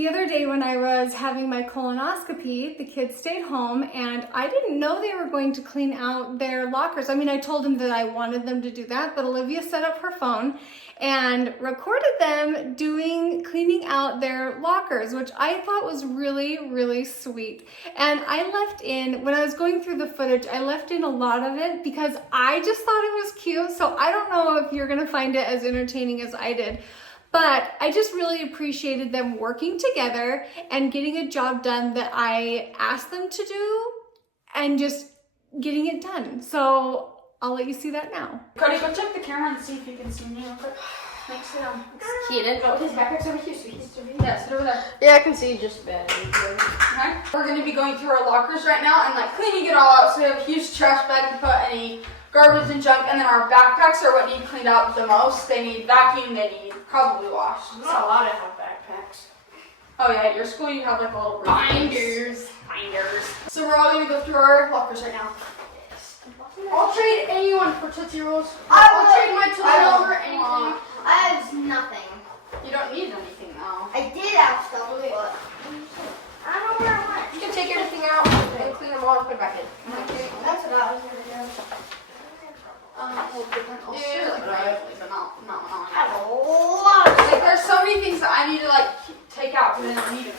The other day when I was having my colonoscopy, the kids stayed home and I didn't know they were going to clean out their lockers. I mean, I told them that I wanted them to do that, but Olivia set up her phone and recorded them cleaning out their lockers, which I thought was really, really sweet. And I left in, when I was going through the footage, I left in a lot of it because I just thought it was cute. So I don't know if you're gonna find it as entertaining as I did. But I just really appreciated them working together and getting a job done that I asked them to do and just getting it done. So I'll let you see that now. Cody, go check the camera and see if you can see me real quick. Thanks, sit down. Keenan. Oh, his backpack's over here, so he needs to be. Yeah, sit over there. Yeah, I can see just bad. Okay. We're gonna be going through our lockers right now and like cleaning it all out. So we have a huge trash bag to put any garbage and junk, and then our backpacks are what need cleaned out the most. They need vacuumed, they need probably washed. I'm not allowed to have backpacks. Oh yeah, at your school you have like a little binders. So we're all gonna go through our lockers right now. I'll trade anyone for Tootsie Rolls. I'll trade my Tootsie Roll for anything. I have nothing. You don't need anything though. I did have stuff, but I don't know where I went. You can take everything out and clean them all and put it back in. That's what I was gonna do. Well, different. I'll share like privately, but not when I I'm have a lot of like, there's so many things that I need to like take out because I don't need them.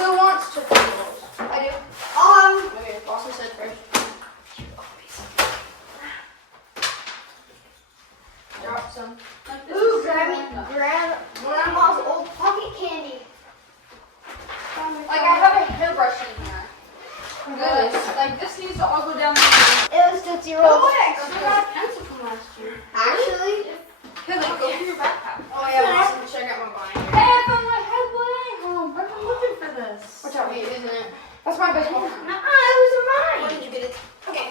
Who wants Tootsie Rolls? I do. Okay, Boston said first. Drop some. Like this Ooh, is grandma's old pocket candy. like I have a hairbrush in here. This, like this needs to all go down there. It was Tootsie Rolls. Oh, I actually got a pencil from last year. Actually? Here, like, go through your backpack. Oh yeah, Boston, check out my binder. Hey, I found my headlight home. I've been looking for this. Watch out, wait, isn't it? That's my baseball. It was mine. When did you get it? Okay,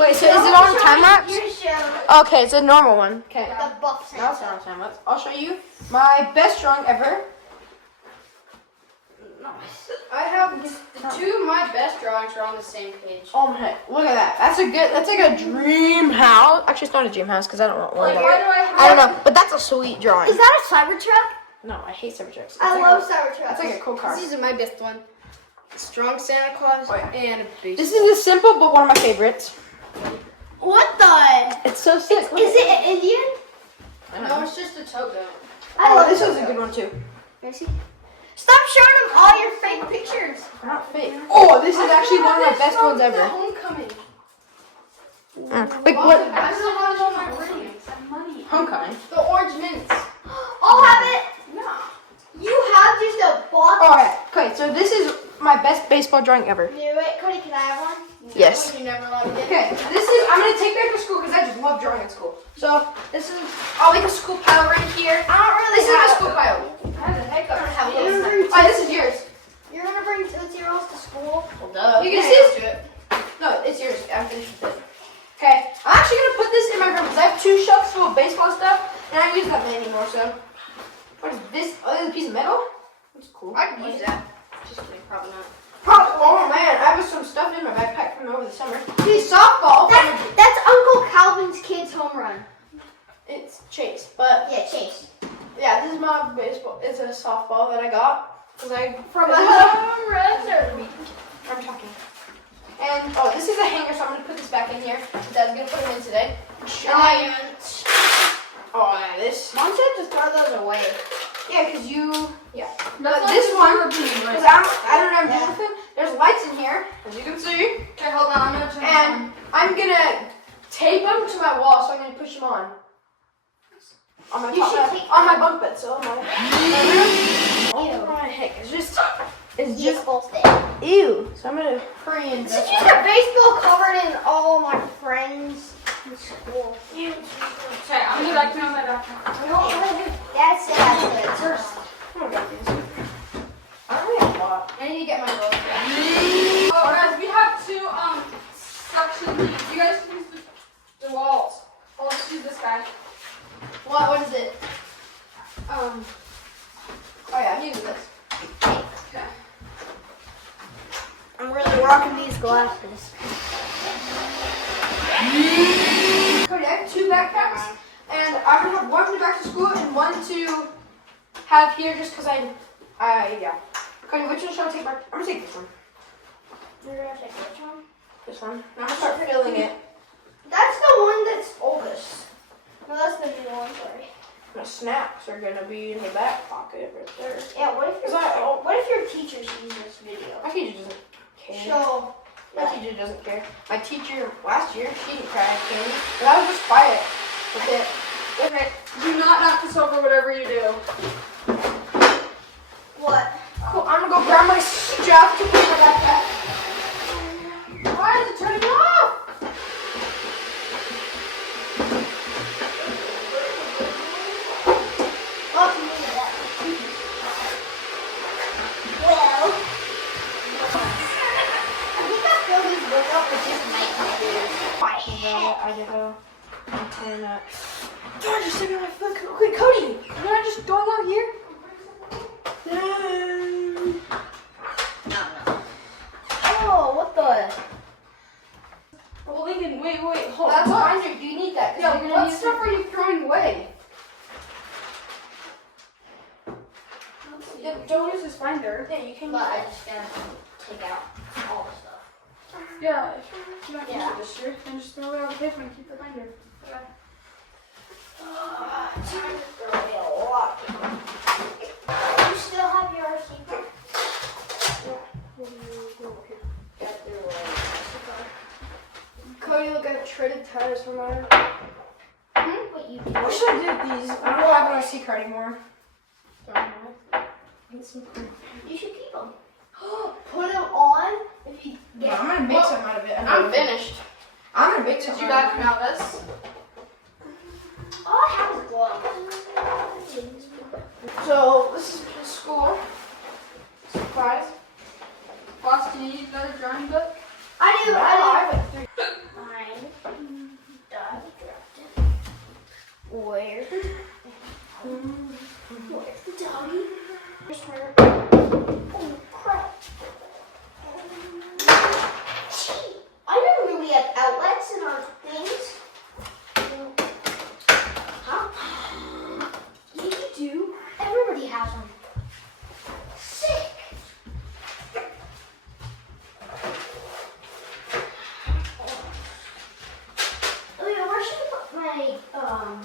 Wait, so is it on time lapse? You show Okay, it's a normal one. Okay. the buff Now it's not on time lapse. I'll show you my best drawing ever. I have the two of my best drawings are on the same page. Oh my heck, look at that. That's like a dream house. Actually, it's not a dream house because I don't want one. Like, why do I have? I don't know, but that's a sweet drawing. Is that a Cybertruck? No, I hate Cybertrucks. I love Cybertrucks. It's like a cool car. These are my best one. Strong Santa Claus Oh, yeah. and a basic. This is a simple but one of my favorites. What the? It's so sick. Is it an Indian? I don't No, know. it's just a tote gun. I love this it. was a good one too. Let me see. Stop showing them all your fake pictures. They're not fake. Oh, this is actually one of my best ones The ever. homecoming. Wait, what? I still have it on my rings. I'm money. Homecoming. The orange mints. I'll have it. No. You have just a box. Alright, okay, so this is my best baseball drawing ever. Knew it. Cody, can I have one? Yes. You never let me get Okay, this is, I'm gonna take back to school because I just love drawing at school. So, this is, I'll make a school pile right here. I don't really This is my have school pile. How the heck I don't have are one. Alright, this is yours. You're gonna bring Tootsie Rolls to school? Well, duh. You can This do is, it. no, it's yours. I'm finished with it. Okay, I'm actually gonna put this in my room because I have 2 shelves full of baseball stuff and I don't use that many anymore, so. What is this? Oh, this is a piece of metal? That's cool. I can use that. Just kidding, probably not. Oh man, I have some stuff in my backpack from over the summer. It's softball. That's Uncle Calvin's kid's home run. It's Chase, but Yeah, Chase. yeah, this is my baseball. It's a softball that I got because I From a this is home run. I'm talking. And oh, this is a hanger, so I'm gonna put this back in here. Dad's gonna put it in today. Giant. Oh yeah, this. Mom said to throw those away. Yeah, cause you. Yeah. That's But like this the one, silver bean, because right? I don't know what I'm doing with it. There's lights in here, as you can see, Okay, hold on. I'm gonna turn and I'm gonna tape them to my wall, so I'm gonna push them on. On my You should top, take on my them. bunk bed, so my room. Oh my heck, it's just Useful thing. ew. So I'm gonna hurry and. Since you have baseball covered in all my friends in school. Okay, I'm gonna go back to my backpack. That's it. First. Oh, I got these. I don't really have a lot. I need to get my gloves back. Oh, guys, we have 2 sections. You guys can use the walls. Well, let's use this guy. What is it? Oh yeah, I'm using this. Okay. I'm really rocking these glasses. Cody, I have 2 backpacks, and I'm gonna have one to back to school and one to have here just because yeah. Cody, which one should I take back? I'm gonna take this one. You're gonna take which one? This one. Now I'm gonna start filling it. That's the one that's oldest. No, that's the new one, sorry. My snacks are gonna be in the back pocket right there. Yeah, what if Is that all? what if your teacher sees this video? My teacher doesn't care. So My teacher doesn't care. My teacher last year, she didn't cry at candy, but I was just quiet with it. Okay, do not knock this over whatever you do. what? Cool, I'm gonna go grab my stuff to put in my backpack. Why is it turning off? Oh, you need that. Well, I think I filled this book up with just nightmares. My head. Idaho, Montana. Darn, just sitting on my foot. Okay, Cody, can I just throw it out here? No. Oh, what the? Well, Lincoln, wait, hold That's on. binder. You need that. 'Cause Yeah, you're gonna what use stuff are you throwing away? Yeah, don't use this binder. Yeah, you can. But I just gotta take out all the stuff. Yeah, if you're not Yeah. using it this year, then just throw it out of the paper and keep the binder. Okay. Time to throw away a lot. You still have your RC card? Cody, look at shredded tires from mine. What you do? What should I do with these? I don't have an RC card anymore. You should keep them. Put them on if you Yeah, get. I'm gonna make some out of it. I'm finished. I'm gonna make Did some. you guys know this? All I have is gloves. So this is for school. Supplies. Boss, do you need another drawing book? I do. I I have like 3. do. Mine. Done. Where? Where's the doggy? Here's where. Oh crap. Gee, I never knew we had outlets in our things. Huh? Yeah, you do. Everybody has one. Sick. Oh yeah, where should I put my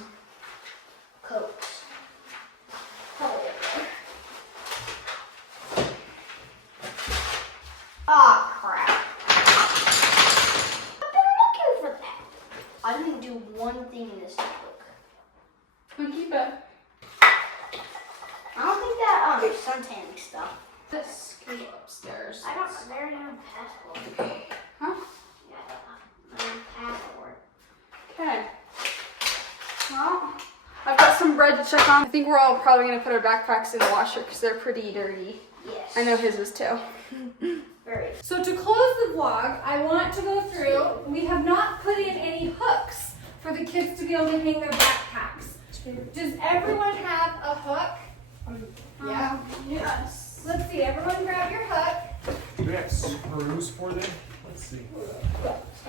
coats? Probably up there. Ah, crap. I've been looking for that. I didn't do one thing in this notebook. Then keep it. I don't think that suntanning stuff. This go upstairs. I don't there have a passport. Huh? Yeah, I don't have a passport. Okay. Well, I've got some bread to check on. I think we're all probably gonna put our backpacks in the washer because they're pretty dirty. Yes. I know his is too. Very. So to close the vlog, I want to go through, we have not put in any hooks for the kids to be able to hang their backpacks. Does everyone have a hook? Yeah. Yes. Let's see, everyone grab your hook. Do we have screws for them? Let's see.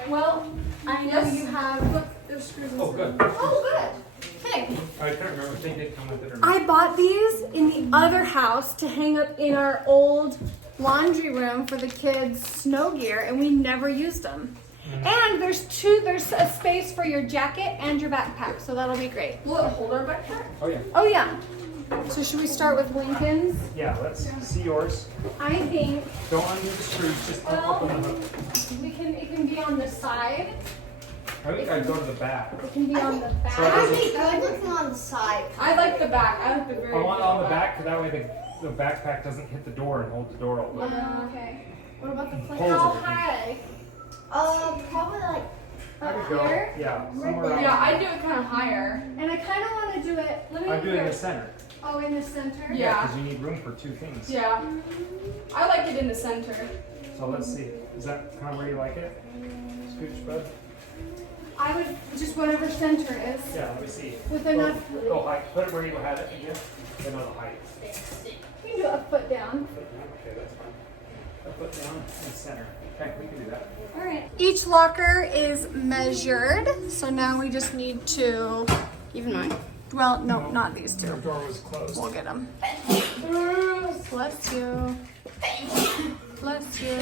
Well, I know Yes. you have, look, there's screws Oh, inside. good. Oh, good. Okay. I can't remember if they did come with it or not. I bought these in the other house to hang up in our old laundry room for the kids' snow gear, and we never used them. And there's a space for your jacket and your backpack, so that'll be great. Will it hold our backpack? Oh, yeah. Oh yeah. So should we start with Lincoln's? Yeah, let's see yours. I think, Don't undo the screws, just open the hook. it can be on the side, I think I'd go to the back. it can be on the back. So it doesn't- good looking on the side. I like the back. I like the very. I want it on the back, so that way the backpack doesn't hit the door and hold the door open. Okay. What about the plate? Holes How in it. high? Probably like. There we Up go. here? Yeah, somewhere around. Yeah, I do it kind of higher. And I kind of want to do it, let me I do it in here. the center. Oh, in the center? Yeah. Because you need room for 2 things. Yeah. I like it in the center. So let's see. Is that kind of where you like it? Scooch, bud? I would, just whatever center is, Yeah, let me see. with enough, Go high. Put it where you had it again. Then on the height. you can do a foot down. Okay, that's fine. A foot down in the center. Okay, we can do that. All right. Each locker is measured, so now we just need to, Even mine. well, no, not these The two. door was closed. We'll get them. Bless you. Bless you.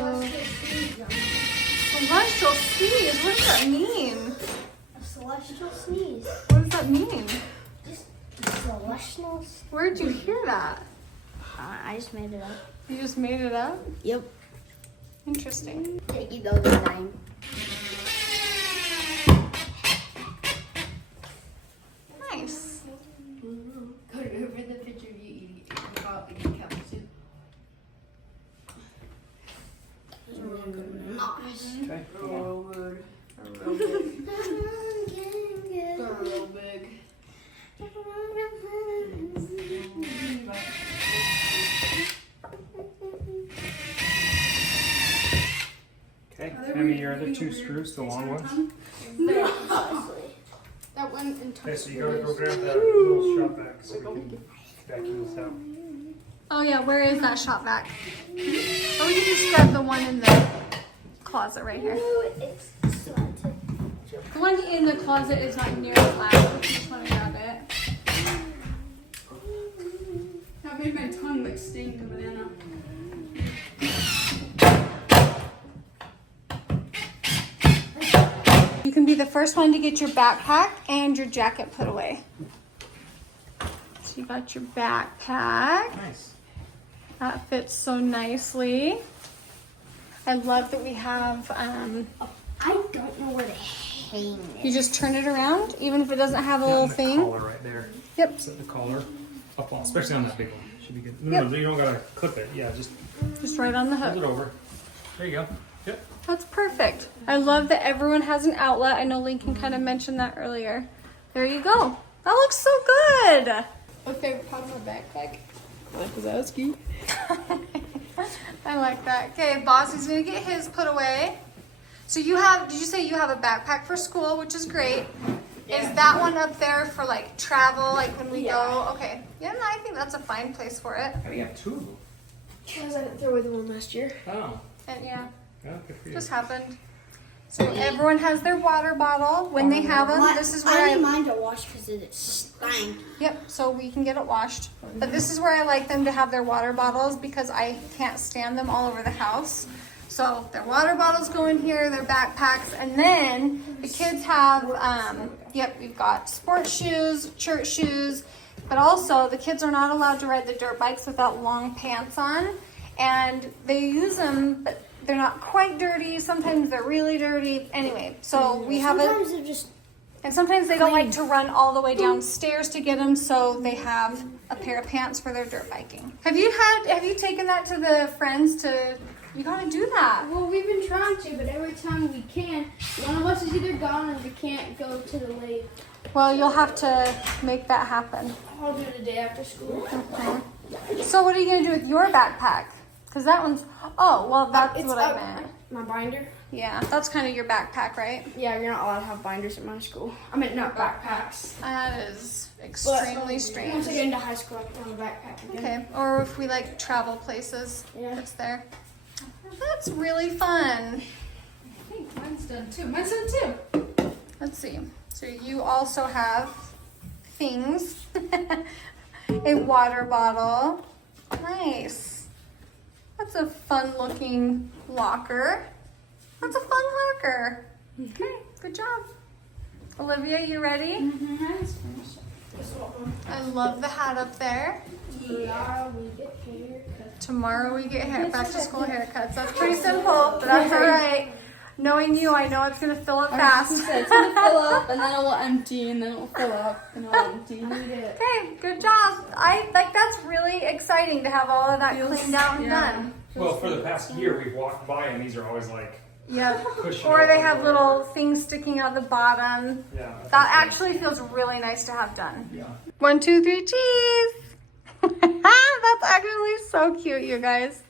Celestial sneeze. What does that mean? A celestial sneeze. What does that mean? Just celestial. Where'd you hear that? I just made it up. You just made it up? Yep. Interesting. Take you though this time. Nice. Go over the picture of you eating camel soup. Nice. Okay. Real good. Real big. Real big. Okay. Emmy, your other two screws, the long ones. That one in Okay, so you gotta go grab that little shop vac so we can vacuum this out. Oh yeah, where is that shop vac? Oh, you just grab the one in the closet right here. It's slanted. The one in the closet is not near the lab. You just want to grab it. That made my tongue like sting the banana. You can be the first one to get your backpack and your jacket put away. So you got your backpack. Nice. That fits so nicely. I love that we have, I don't know where to hang it. you just turn it around, even if it doesn't have a little The thing. collar right there. Yep, Set the collar up on, especially on that big one. Should be good. Yep. No, you don't gotta clip it. Yeah, just just right on the hold it hook. over. There you go. Yep. That's perfect. I love that everyone has an outlet. I know Lincoln kind of mentioned that earlier. There you go. That looks so good. My favorite part of my backpack? Mike Wazowski. I like that. Okay, Bossy's gonna get his put away. So you have, did you say you have a backpack for school, which is great? Yeah. Is that one up there for like travel, like when we go? Okay. Yeah, no, I think that's a fine place for it. How do you have two of them? Because I didn't throw away the one last year. Oh. And yeah, Yeah, good for you. just happened. So everyone has their water bottle when they have them. This is where I need mine to wash because it stank. Yep, so we can get it washed. But this is where I like them to have their water bottles because I can't stand them all over the house. So their water bottles go in here, their backpacks, and then the kids have, yep, we've got sports shoes, church shoes, but also the kids are not allowed to ride the dirt bikes without long pants on. And they use them, but they're not quite dirty. Sometimes they're really dirty. Anyway, so we have Sometimes they're just and sometimes they don't like to run all the way downstairs to get them, so they have a pair of pants for their dirt biking. Have you taken that to the friends to, you gotta do that. Well, we've been trying to, but every time we can, one of us is either gone or we can't go to the lake. Well, you'll have to make that happen. I'll do it the day after school. Okay. So what are you gonna do with your backpack? Because that one's, oh, well, that's what I meant. My binder? Yeah, that's kind of your backpack, right? Yeah, you're not allowed to have binders at my school. I mean, not backpacks. That is extremely strange. Once I get into high school, I can have a backpack again. Okay, or if we like travel places, Yeah. it's there. That's really fun. I think mine's done too. Mine's done too. Let's see. So you also have things. A water bottle. Nice. That's a fun looking locker. That's a fun locker. Okay, good job. Olivia, you ready? I love the hat up there. Yeah, we get haircuts. Tomorrow we get back to school haircuts. That's pretty simple, but that's all right. Knowing you, I know it's gonna fill up fast. It's gonna fill up and then it will empty and then it will fill up and it will empty. Okay, good job. I like that's really exciting to have all of that cleaned out and done. Well, for the past year, we've walked by and these are always like Yeah. cushion. Or they have little things sticking out the bottom. Yeah. That actually feels really nice to have done. Yeah. 1, 2, 3, cheese. That's actually so cute, you guys.